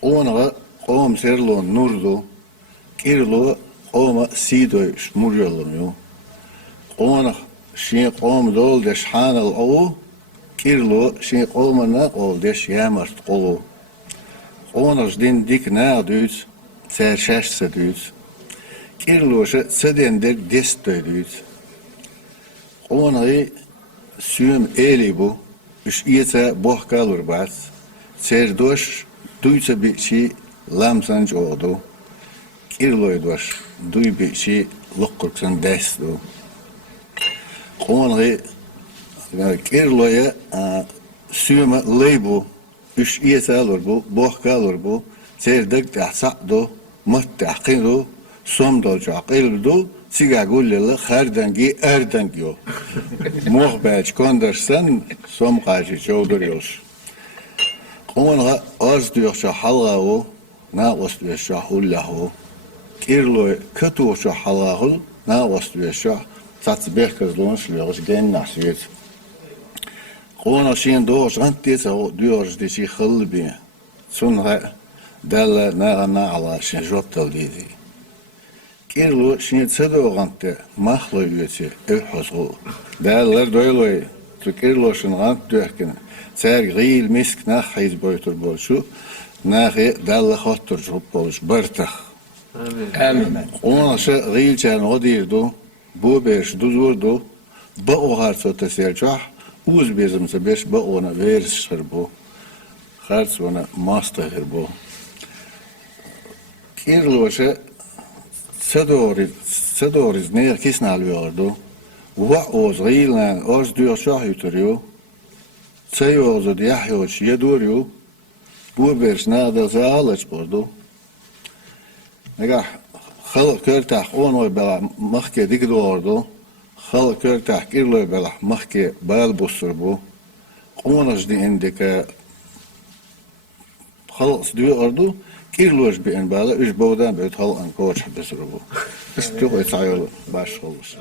Къонаха қом серлон нурду, кирло қома сидойш муржалымю. Къонах шин қом дол деш ханал оу, кирло шин қомана қол деш ямарт қолу. Къонаш дин дик наа дүйц, цәр шашса дүйц. Кирлошы цедендер дестой дүйц. Қонахи сүйім эли бу, үш иеца бохкалур бац, цәр дош duysa bir şey lamsanç oldu. Kirloydoş duy bir şey lokkurksan destu. Қонаха kirloya süme leybu üç iyese alır bu, bohka alır bu. Serdek tahsakdu, muhtahkidu, somdolcu akildu, sigagullela herdengi erdengi o. Muhbeç kondersen som karşı çoğduruyor. Къонаха аз дүйшө халгау, наагос дүйшө хуллаху. Кирлой катушо халгау, наагос дүйшө цацбехкызлон шлёгос геннасвет. Къона шин дош антеца дүйорж дечи хылби. Сунга дала нагана ала шин жоттал диди. Кирло шин цедоганте махло юти эхосгу. Даллар дойлой Кирло шин гант дүйхкен. Цәр гил миск нах хайз бойтур болшу, нахи далла хоттур жуп болш бартах. Амин. Қонаша гил чан одирду, бу беш дузурду, ба оғарцо тасерчах, уз безімсе беш ба она вершір бу, харц она мастахир бу. Кирлоша цадориz neer kisnal yordu, va oz gilnan oz duyashah yuturuyor, Цейозу дяхьоч едурю, буберш надо заалач борду. Нега хал кертах оной бела махке дигдорду, хал кертах кирлой бела махке бал бусурбу. Қонаш ди индика хал сдуорду, кирлош бен бала үш боудан бет хал анкоч бесурбу. Истуq etsayol baş olmuş.